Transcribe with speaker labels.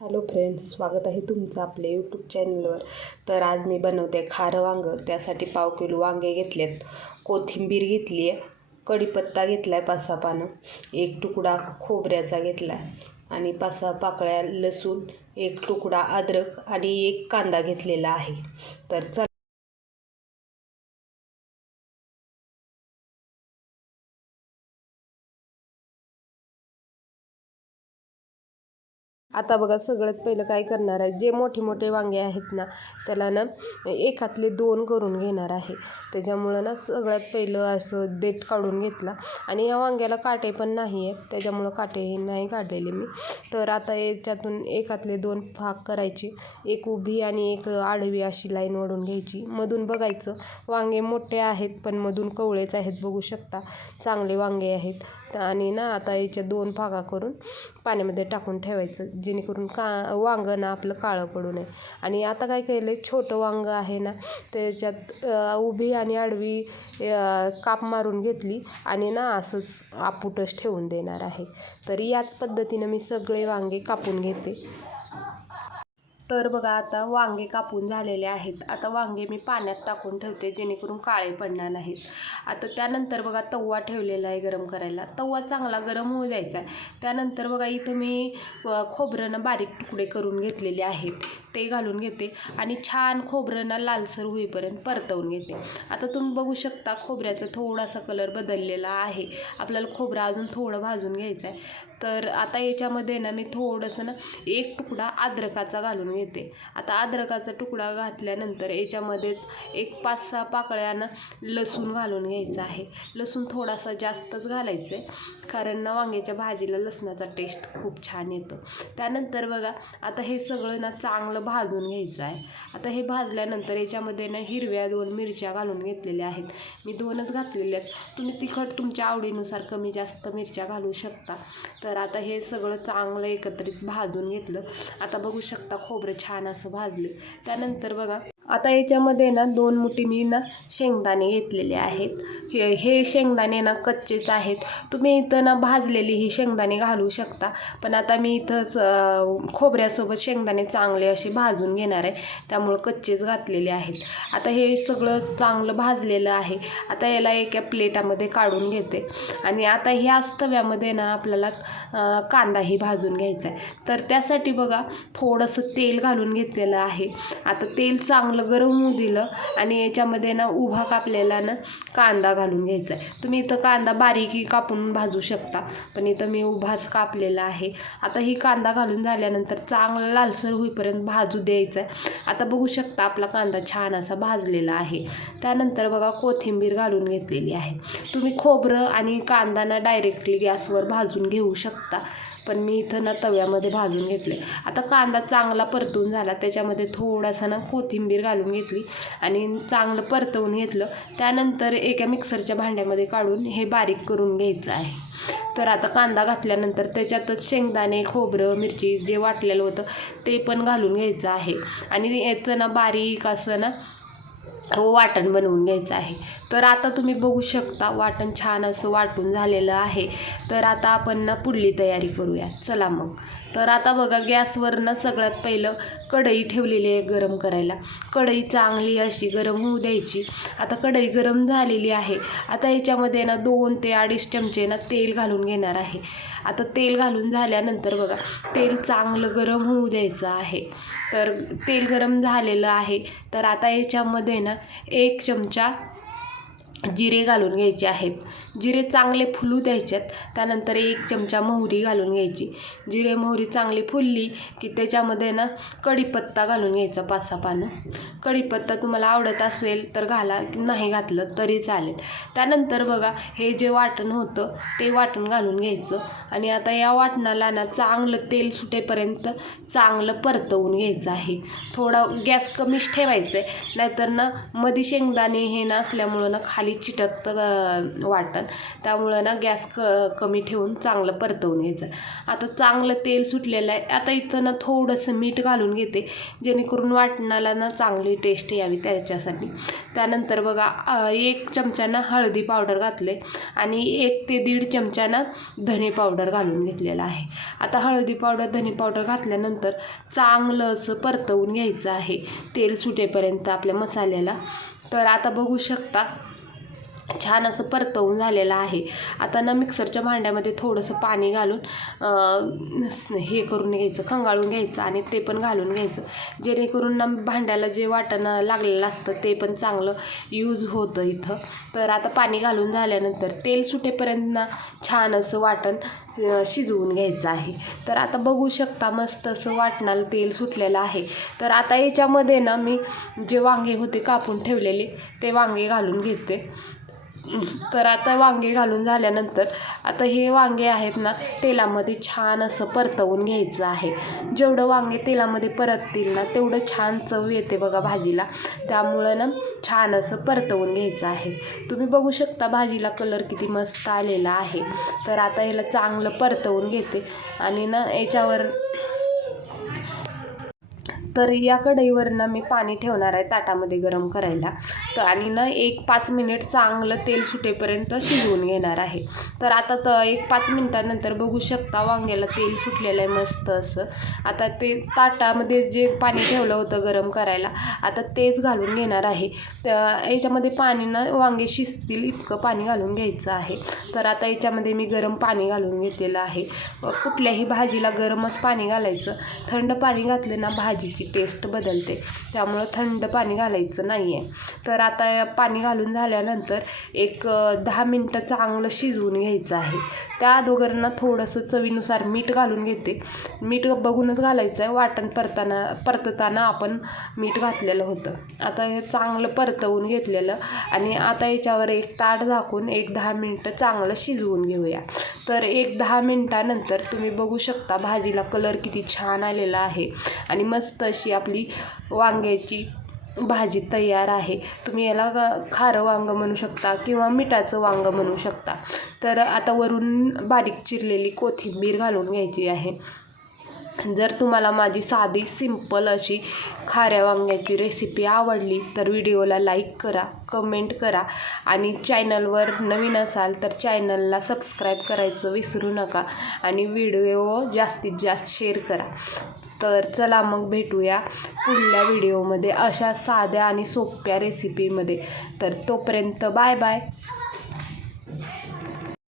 Speaker 1: Hello friends स्वागत आहे तुमचं आपल्या यूट्यूब चॅनलवर तर आज मी बनवते खारं वांगं त्यासाठी पाव किलो वांगे घेतलेत. कोथिंबीर घेतली आहे कढीपत्ता घेतला आहे पाच सहा पानं एक तुकडा खोबऱ्याचा घेतला आहे आणि पाच सहा पाकळ्या लसूण एक तुकडा अद्रक आणि एक कांदा घेतलेला आहे. तर चला आता बघा सगळ्यात पहिलं काय करणार आहे? जे मोठे मोठे वांगे आहेत ना त्याला ना एकातले दोन करून घेणार आहे. त्याच्यामुळं ना सगळ्यात पहिलं असं देठ काढून घेतला. आणि या वांग्याला काटे पण नाही आहेत. त्याच्यामुळं काटे हे नाही काढलेले मी. तर आता याच्यातून एकातले दोन भाग करायचे. एक उभी आणि एक आडवी अशी लाईन ओढून घ्यायची. मधून बघायचं. वांगे मोठे आहेत पण मधून कवळेच आहेत बघू शकता. चांगले वांगे आहेत. आणि ना आता याचे दोन भागा करून पाण्यामध्ये टाकून ठेवायचं जेणेकरून का वांगं ना आपलं काळं पडू नये. आणि आता काय केलं आहे छोटं वांगं आहे ना त्याच्यात उभी आणि आडवी काप मारून घेतली आणि ना असंच आपुटच ठेवून देणार आहे. तर याच पद्धतीनं मी सगळे वांगे कापून घेते. तर बघा आता वांगे कापून झालेले आहेत. आता वांगे मी पाण्यात टाकून ठेवते जेणेकरून काळे पडणार नाहीत. आता त्यानंतर बघा तवा ठेवलेला आहे गरम करायला. तवा चांगला गरम होऊ द्यायचा आहे. त्यानंतर बघा इथं मी खोबरं बारीक तुकडे करून घेतलेले आहेत ते घालून घेते आणि छान खोबरं लालसर होईपर्यंत परतवून घेते. आता तुम्ही बघू शकता खोबऱ्याचा थोडासा कलर बदललेला आहे. आपल्याला खोबरं अजून थोडं भाजून घ्यायचं आहे. तर आता याच्यामध्ये ना मी थोडंसं ना एक तुकडा अद्रकाचा घालून घेते. आता अद्रकाचा तुकडा घातल्यानंतर याच्यामध्येच एक पाच सहा पाकळ्यानं लसूण घालून घ्यायचं आहे. लसूण थोडासा जास्तच घालायचं आहे कारण ना वांग्याच्या भाजीला लसणाचा टेस्ट खूप छान येतो. त्यानंतर बघा आता हे सगळं ना चांगलं भाजून घ्यायचं आहे. आता हे भाजल्यानंतर याच्यामध्ये ना हिरव्या दोन मिरच्या घालून घेतलेल्या आहेत. मी दोनच घातलेल्या आहेत. तुम्ही तिखट तुमच्या आवडीनुसार कमी जास्त मिरच्या घालू शकता. तर आता हे सगळं चांगलं एकत्रित भाजून घेतलं. आता बघू शकता खोबरं छान असं भाजलं. त्यानंतर बघा आता याच्यामध्ये ना दोन मुठी मी ना शेंगदाणे घेतलेले आहेत. हे हे शेंगदाणे ना कच्चेच आहेत. तुम्ही इथं ना भाजलेली ही शेंगदाणे घालू शकता. पण आता मी इथं खोबऱ्यासोबत शेंगदाणे चांगले असे भाजून घेणार आहे. त्यामुळं कच्चेच घातलेले आहेत. आता हे सगळं चांगलं भाजलेलं आहे. आता याला एका प्लेटामध्ये काढून घेते. आणि आता ह्याच तव्यामध्ये ना आपल्याला कांदाही भाजून घ्यायचा आहे. तर त्यासाठी बघा थोडंसं तेल घालून घेतलेलं आहे. आता तेल चांगलं गरम होऊ दिलं आणि याच्यामध्ये ना उभा कापलेला ना कांदा घालून घ्यायचा आहे. तुम्ही इथं कांदा बारीकी कापून भाजू शकता पण इथं मी उभाच कापलेला आहे. आता ही कांदा घालून झाल्यानंतर चांगला लालसर होईपर्यंत भाजू द्यायचा आहे. आता बघू शकता आपला कांदा छान असा भाजलेला आहे. त्यानंतर बघा कोथिंबीर घालून घेतलेली आहे. तुम्ही खोबरं आणि कांदा ना डायरेक्टली गॅसवर भाजून घेऊ शकता. पण मी इथं ना तव्यामध्ये भाजून घेतले आता कांदा चांगला परतून झाला त्याच्यामध्ये थोडासा ना कोथिंबीर घालून घेतली आणि चांगलं परतवून घेतलं. त्यानंतर एका मिक्सरच्या भांड्यामध्ये काढून हे बारीक करून घ्यायचं आहे. तर आता कांदा घातल्यानंतर त्याच्यातच शेंगदाणे खोबरं मिरची जे वाटलेलं होतं ते पण घालून घ्यायचं आहे. आणि याचं ना बारीक असं ना वाटण बनवून घ्यायचं आहे. तर आता तुम्ही बघू शकता वाटण छान असं वाटून झालेलं आहे. तर आता आपण ना पुढली तयारी करूया. चला मग. तर आता बघा गॅसवरनं सगळ्यात पहिलं कढई ठेवलेली आहे गरम करायला. कढई चांगली अशी गरम होऊ द्यायची. आता कढई गरम झालेली आहे. आता याच्यामध्ये ना दोन ते अडीच चमचे ना तेल घालून घेणार आहे. आता तेल घालून झाल्यानंतर बघा तेल चांगलं गरम होऊ द्यायचं आहे. तर तेल गरम झालेलं आहे. तर आता याच्यामध्ये ना एक चमचा जिरे घालून घ्यायचे आहेत. जिरे चांगले फुलू द्यायच्यात. त्यानंतर एक चमचा मोहरी घालून घ्यायची. जिरे मोहरी चांगली फुलली की त्याच्यामध्ये ना कढीपत्ता घालून घ्यायचा पाच सहा पानं कढीपत्ता तुम्हाला आवडत असेल तर घाला नाही घातलं तरी चालेल. त्यानंतर बघा हे जे वाटण होतं ते वाटण घालून घ्यायचं. आणि आता या वाटणाला ना चांगलं तेल सुटेपर्यंत चांगलं परतवून घ्यायचं आहे. थोडा गॅस कमीच ठेवायचं आहे नाहीतर ना मधी शेंगदाणे हे नसल्यामुळं ना खाली खाली चिटकतं वाटण. त्यामुळं ना गॅस क कमी ठेवून चांगलं परतवून घ्यायचं. आता चांगलं तेल सुटलेलं आहे. आता इथं ना थोडंसं मीठ घालून घेते. जेणेकरून वाटणाला ना चांगली टेस्ट यावी त्याच्यासाठी. त्यानंतर बघा एक चमच्यानं हळदी पावडर घातले आणि एक ते दीड चमच्यानं धने पावडर घालून घेतलेला आहे. आता हळदी पावडर धने पावडर घातल्यानंतर चांगलं असं परतवून घ्यायचं आहे. तेल सुटेपर्यंत आपल्या मसाल्याला. तर आता बघू शकता छान असं परतवून झालेलं आहे. आता ना मिक्सरच्या भांड्यामध्ये थोडंसं पाणी घालून हे करून घ्यायचं खंगाळून घ्यायचं आणि ते पण घालून घ्यायचं. जेणेकरून ना भांड्याला जे वाटणं लागलेलं असतं ते पण चांगलं यूज होतं इथं. तर आता पाणी घालून झाल्यानंतर तेल सुटेपर्यंत ना छान असं वाटण शिजवून घ्यायचं आहे. तर आता बघू शकता मस्त असं वाटणाला तेल सुटलेलं आहे. तर आता याच्यामध्ये ना मी जे वांगे होते कापून ठेवलेले ते वांगे घालून घेते. तर आता वांगे घालून झाल्यानंतर आता हे वांगे आहेत ना तेलामध्ये छान असं परतवून घ्यायचं आहे. जेवढं वांगे तेलामध्ये परततील ना तेवढं छान चव येते बघा भाजीला. त्यामुळं ना छान असं परतवून घ्यायचं आहे. तुम्ही बघू शकता भाजीला कलर किती मस्त आलेला आहे. तर आता ह्याला चांगलं परतवून घेते. आणि ना याच्यावर तर या कढईवर ना मी पाणी ठेवणार आहे ताटामध्ये गरम करायला. तर आणि ना एक पाच मिनिट चांगलं तेल सुटेपर्यंत शिजवून घेणार आहे. तर आता तर एक पाच मिनिटानंतर बघू शकता वांग्याला तेल सुटलेलं आहे मस्त असं. आता ते ताटामध्ये जे पाणी ठेवलं होतं गरम करायला आता तेच घालून घेणार आहे. त्या याच्यामध्ये पाणी ना वांगे शिजतील इतकं पाणी घालून घ्यायचं आहे. तर आता याच्यामध्ये मी गरम पाणी घालून घेतलेलं आहे. कुठल्याही भाजीला गरमच पाणी घालायचं. थंड पाणी घातलं ना भाजीची टेस्ट बदलते. त्यामुळं थंड पाणी घालायचं नाही आहे तर आता पाणी घालून झाल्यानंतर एक दहा मिनटं चांगलं शिजवून घ्यायचं आहे. त्या अगोदरनं थोडंसं चवीनुसार मीठ घालून घेते. मीठ बघूनच घालायचं आहे. वाटण परताना परतताना आपण मीठ घातलेलं होतं. आता हे चांगलं परतवून घेतलेलं आणि आता याच्यावर एक ताट झाकून एक दहा मिनटं चांगलं शिजवून घेऊया. तर एक दहा मिनटानंतर तुम्ही बघू शकता भाजीला कलर किती छान आलेला आहे आणि मस्त अशी आपली वांग्याची भाजी तयार आहे. तुम्ही याला खारं वांगं म्हणू शकता किंवा मिठाचं वांगं म्हणू शकता. तर आता वरून बारीक चिरलेली कोथिंबीर घालून घ्यायची आहे. जर तुम्हाला माझी साधी सिंपल अशी खाऱ्या वांग्याची रेसिपी आवडली तर व्हिडिओला लाईक करा कमेंट करा आणि चॅनलवर नवीन असाल तर चॅनलला सबस्क्राईब करायचं विसरू नका आणि व्हिडिओ जास्तीत जास्त शेअर करा. तर चला मग भेटूया पुढल्या व्हिडिओमध्ये अशा साध्या आणि सोप्या रेसिपीमध्ये तर तोपर्यंत बाय बाय